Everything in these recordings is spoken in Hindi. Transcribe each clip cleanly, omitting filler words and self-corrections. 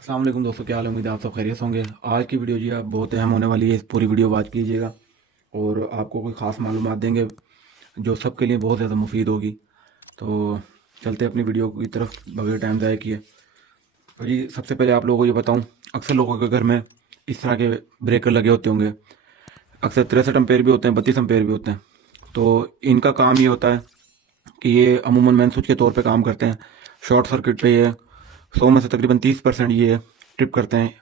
अस्सलाम वालेकुम दोस्तों, क्या हाल है। उम्मीद है आप सब खैरियत से होंगे। आज की वीडियो जी आप बहुत अहम होने वाली है, इस पूरी वीडियो वाच कीजिएगा और आपको कोई ख़ास मालूमात देंगे जो सबके लिए बहुत ज़्यादा मुफीद होगी। तो चलते हैं अपनी वीडियो की तरफ बगैर टाइम ज़ाया किए। तो जी सबसे पहले आप लोगों को ये बताऊं, अक्सर लोगों के घर में इस तरह के ब्रेकर लगे होते होंगे। अक्सर 63 एम्पेयर भी होते हैं, 32 एम्पेयर भी होते हैं। तो इनका काम ये होता है कि ये अमूमन मैन स्विच के तौर पे काम करते हैं। शॉर्ट सर्किट पे ये 100 में से तकरीबन 30% ये ट्रिप करते हैं।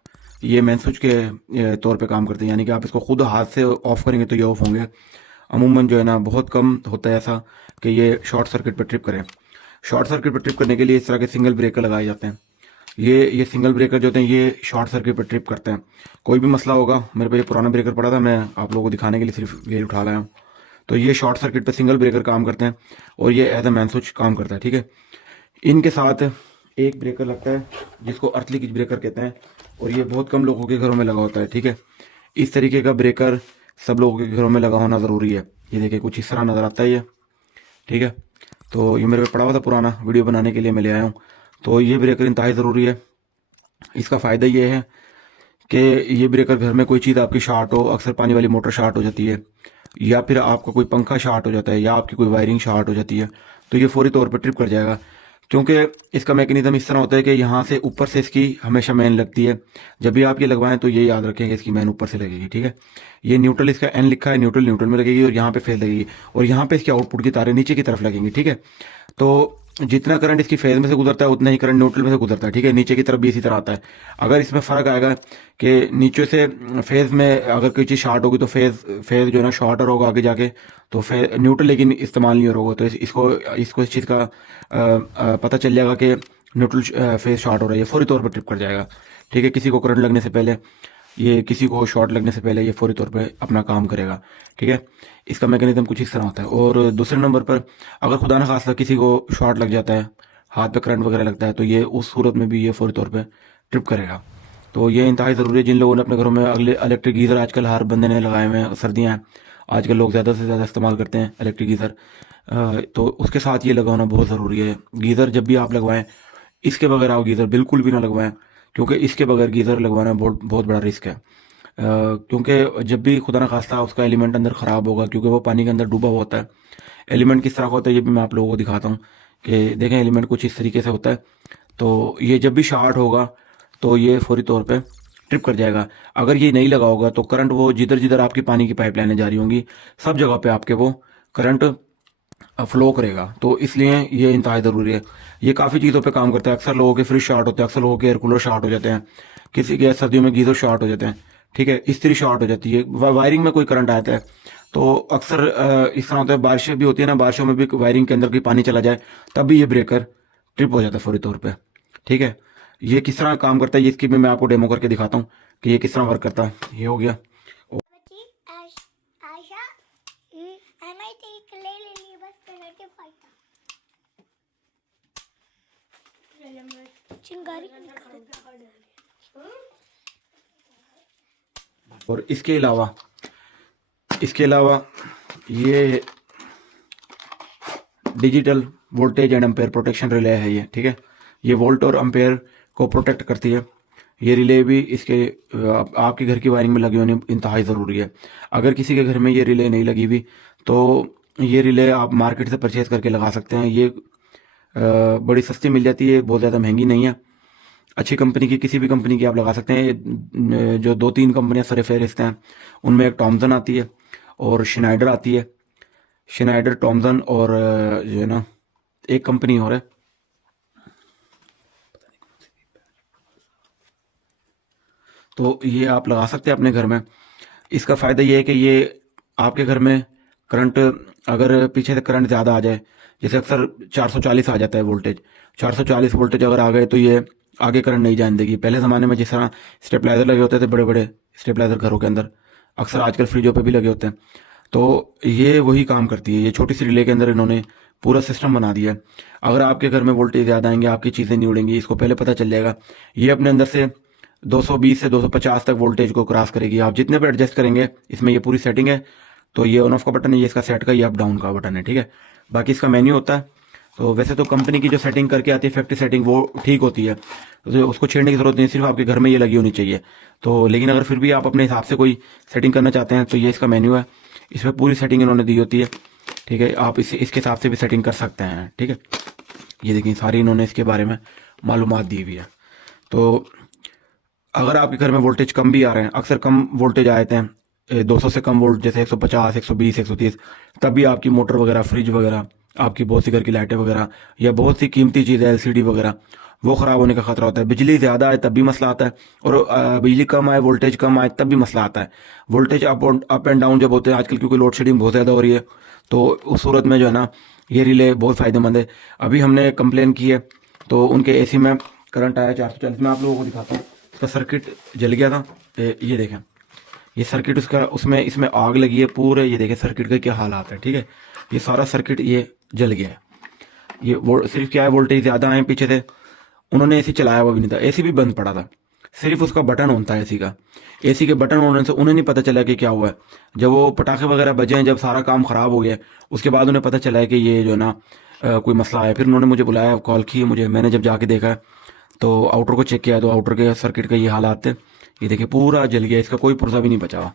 ये मैन स्विच के तौर पे काम करते हैं, यानी कि आप इसको खुद हाथ से ऑफ करेंगे तो ये ऑफ होंगे। अमूमन जो है ना बहुत कम होता है ऐसा कि ये शॉर्ट सर्किट पर ट्रिप करें। शॉर्ट सर्किट पर ट्रिप करने के लिए इस तरह के सिंगल ब्रेकर लगाए जाते हैं। ये सिंगल ब्रेकर जो होते हैं ये शॉर्ट सर्किट पर ट्रिप करते हैं। कोई भी मसला होगा, मेरे पे ये पुराना ब्रेकर पड़ा था, मैं आप लोगों को दिखाने के लिए सिर्फ ये उठा लाया हूँ। तो ये शॉर्ट सर्किट पे सिंगल ब्रेकर काम करते हैं और ये एज अ मैन स्विच काम करता है। ठीक है, इनके साथ एक ब्रेकर लगता है जिसको अर्थली किच ब्रेकर कहते हैं और ये बहुत कम लोगों के घरों में लगा होता है। ठीक है, इस तरीके का ब्रेकर सब लोगों के घरों में लगा होना ज़रूरी है। ये देखिए कुछ इस तरह नज़र आता है ये। ठीक है, तो ये मेरे पे पड़ा हुआ था पुराना, वीडियो बनाने के लिए मैं ले आया हूँ। तो ये ब्रेकर इंतहाई ज़रूरी है। इसका फ़ायदा ये है कि ये ब्रेकर घर में कोई चीज़ आपकी शार्ट हो, अक्सर पानी वाली मोटर शार्ट हो जाती है या फिर आपका कोई पंखा शार्ट हो जाता है या आपकी कोई वायरिंग शार्ट हो जाती है, तो ये फौरी तौर पर ट्रिप कर जाएगा। क्योंकि इसका मैकेनिज्म इस तरह होता है कि यहाँ से ऊपर से इसकी हमेशा मैन लगती है। जब भी आप ये लगवाएं तो ये याद रखें कि इसकी मैन ऊपर से लगेगी। ठीक है, ये न्यूट्रल, इसका एन लिखा है, न्यूट्रल न्यूट्रल में लगेगी और यहाँ पे फेज लगेगी और यहाँ पे इसके आउटपुट की तारें नीचे की तरफ लगेंगी। ठीक है, तो जितना करंट इसकी फेज में से गुजरता है उतना ही करंट न्यूट्रल में से गुजरता है। ठीक है, नीचे की तरफ भी इसी तरह आता है। अगर इसमें फ़र्क आएगा कि नीचे से फेज में अगर कोई चीज़ शॉर्ट होगी तो फेज फेज जो है ना शॉर्टर होगा आगे जाके, तो फेज न्यूट्रल लेकिन इस्तेमाल नहीं होगा। तो इसको इसको इस चीज़ का पता चल जाएगा कि न्यूट्रल फेज शॉर्ट हो रहा है, ये फौरी तौर पर ट्रिप कर जाएगा। ठीक है, किसी को करंट लगने से पहले, ये किसी को शॉर्ट लगने से पहले ये फौरी तौर पे अपना काम करेगा। ठीक है, इसका मैकेनिज्म कुछ इस तरह होता है। और दूसरे नंबर पर अगर खुदा न खास्ता किसी को शॉर्ट लग जाता है, हाथ पे करंट वगैरह लगता है, तो ये उस सूरत में भी ये फौरी तौर पे ट्रिप करेगा। तो ये इंतहाई ज़रूरी है। जिन लोगों ने अपने घरों में अगले इलेक्ट्रिक गीज़र आजकल हर बंदे ने लगाए हुए हैं, सर्दियाँ हैं, आजकल लोग ज़्यादा से ज़्यादा इस्तेमाल करते हैं इलेक्ट्रिक गीज़र, तो उसके साथ ये लगाना बहुत ज़रूरी है। गीज़र जब भी आप लगवाएं, इसके बगैर आप गीज़र बिल्कुल भी ना लगवाएं, क्योंकि इसके बगैर गीज़र लगवाना बहुत बहुत बड़ा रिस्क है। क्योंकि जब भी खुदा न खास्ता उसका एलिमेंट अंदर ख़राब होगा, क्योंकि वो पानी के अंदर डूबा हुआ होता है। एलिमेंट किस तरह का होता है ये भी मैं आप लोगों को दिखाता हूँ कि देखें, एलिमेंट कुछ इस तरीके से होता है। तो ये जब भी शार्ट होगा तो ये फौरी तौर पे ट्रिप कर जाएगा। अगर ये नहीं लगा होगा तो करंट, वो जिधर जिधर आपकी पानी की पाइपलाइनें जा रही होंगी सब जगह पे आपके वो करंट फ्लो करेगा। तो इसलिए ये इंतहाई ज़रूरी है। ये काफ़ी चीज़ों पे काम करता है। अक्सर लोगों के फ्रिज शॉर्ट होते हैं, अक्सर लोगों के एयर कूलर शॉर्ट हो जाते हैं, किसी के सर्दियों में गीज़र शॉर्ट हो जाते हैं। ठीक है, इस्त्री शॉर्ट हो जाती है, वायरिंग में कोई करंट आता है। तो अक्सर इस तरह होता है, बारिशें भी होती है ना, बारिशों में भी वायरिंग के अंदर कोई पानी चला जाए तब भी ये ब्रेकर ट्रिप हो जाता है फौरी तौर पर। ठीक है, ये किस तरह काम करता है ये इसकी मैं आपको डेमो करके दिखाता हूँ कि ये किस तरह वर्क करता है। ये हो गया। आशा एमआई एक ले लेली बस करके फायदा चिंगारी और इसके अलावा ये digital voltage and ampere protection relay है ये। ठीक है, ये वोल्ट और एम्पेयर को प्रोटेक्ट करती है। ये रिले भी इसके आपके घर की वायरिंग में लगी होनी इंतहाई ज़रूरी है। अगर किसी के घर में ये रिले नहीं लगी हुई तो ये रिले आप मार्केट से परचेज़ करके लगा सकते हैं। ये बड़ी सस्ती मिल जाती है, बहुत ज़्यादा महंगी नहीं है। अच्छी कंपनी की, किसी भी कंपनी की आप लगा सकते हैं। जो 2-3 कंपनियां सर फहरिस्त हैं उनमें एक टॉमसन आती है और शिनाइडर आती है। शिनाइडर, टॉमसन और जो है ना एक कंपनी और है, तो ये आप लगा सकते हैं अपने घर में। इसका फ़ायदा ये है कि ये आपके घर में करंट, अगर पीछे से करंट ज़्यादा आ जाए, जैसे अक्सर 440 आ जाता है वोल्टेज, 440 वोल्टेज अगर आ गए तो ये आगे करंट नहीं जाने देगी। पहले ज़माने में जिस तरह स्टेबलाइज़र लगे होते थे, बड़े बड़े स्टेबलाइज़र घरों के अंदर, अक्सर आजकल फ्रिजों पे भी लगे होते हैं, तो ये वही काम करती है। ये छोटी सी रिले के अंदर इन्होंने पूरा सिस्टम बना दिया है। अगर आपके घर में वोल्टेज ज़्यादा आएंगे, आपकी चीज़ें नहीं उड़ेंगी, इसको पहले पता चल जाएगा। ये अपने अंदर से 220 से 250 तक वोल्टेज को क्रॉस करेगी। आप जितने पे एडजस्ट करेंगे, इसमें ये पूरी सेटिंग है। तो ये ऑन ऑफ का बटन है, ये इसका सेट का, ये अप डाउन का बटन है। ठीक है, बाकी इसका मेन्यू होता है। तो वैसे तो कंपनी की जो सेटिंग करके आती है फैक्ट्री सेटिंग वो ठीक होती है, तो उसको छेड़ने की जरूरत नहीं, सिर्फ आपके घर में ये लगी होनी चाहिए। तो लेकिन अगर फिर भी आप अपने हिसाब से कोई सेटिंग करना चाहते हैं तो ये इसका मेन्यू है, इसमें पूरी सेटिंग इन्होंने दी होती है। ठीक है, आप इसके हिसाब से भी सेटिंग कर सकते हैं। ठीक है, ये देखिए सारी इन्होंने इसके बारे में मालूमात दी हुई है। तो अगर आपके घर में वोल्टेज कम भी आ रहे हैं, अक्सर कम वोल्टेज आए थे 200 से कम वोल्ट, जैसे 150, 120, 130, तब भी आपकी मोटर वगैरह, फ्रिज वगैरह, आपकी बहुत सी घर की लाइटें वगैरह या बहुत सी कीमती चीज़ें एलसीडी वगैरह वो ख़राब होने का खतरा होता है। बिजली ज़्यादा आए तब भी मसला आता है, और बिजली कम आए, वोल्टेज कम आए तब भी मसला आता है। वोल्टेज अप एंड डाउन जब होते हैं आजकल, क्योंकि लोड शेडिंग बहुत ज़्यादा हो रही है, तो उस सूरत में जो है ना ये रिले बहुत फ़ायदेमंद है। अभी हमने कंप्लेन की है तो उनके एसी में करंट आया 440। मैं आप लोगों को दिखाता हूँ, इसका सर्किट जल गया था। ये देखें, ये सर्किट उसका, उसमें इसमें आग लगी है पूरे, ये देखें सर्किट का क्या हालात है। ठीक है, ये सारा सर्किट ये जल गया है। ये वो सिर्फ क्या है, वोल्टेज ज़्यादा आए पीछे से, उन्होंने एसी चलाया हुआ भी नहीं था, एसी भी बंद पड़ा था, सिर्फ उसका बटन होता है एसी का। एसी के बटन होने से उन्हें नहीं पता चला कि क्या हुआ है। जब वो पटाखे वगैरह बजे हैं, जब सारा काम ख़राब हो गया, उसके बाद उन्हें पता चला है कि ये जो है ना कोई मसला है। फिर उन्होंने मुझे बुलाया, कॉल की मुझे, मैंने जब जाके देखा तो आउटर को चेक किया तो आउटर के सर्किट के ये हालात थे। ये देखिए पूरा जल गया, इसका कोई पुर्जा भी नहीं बचा हुआ।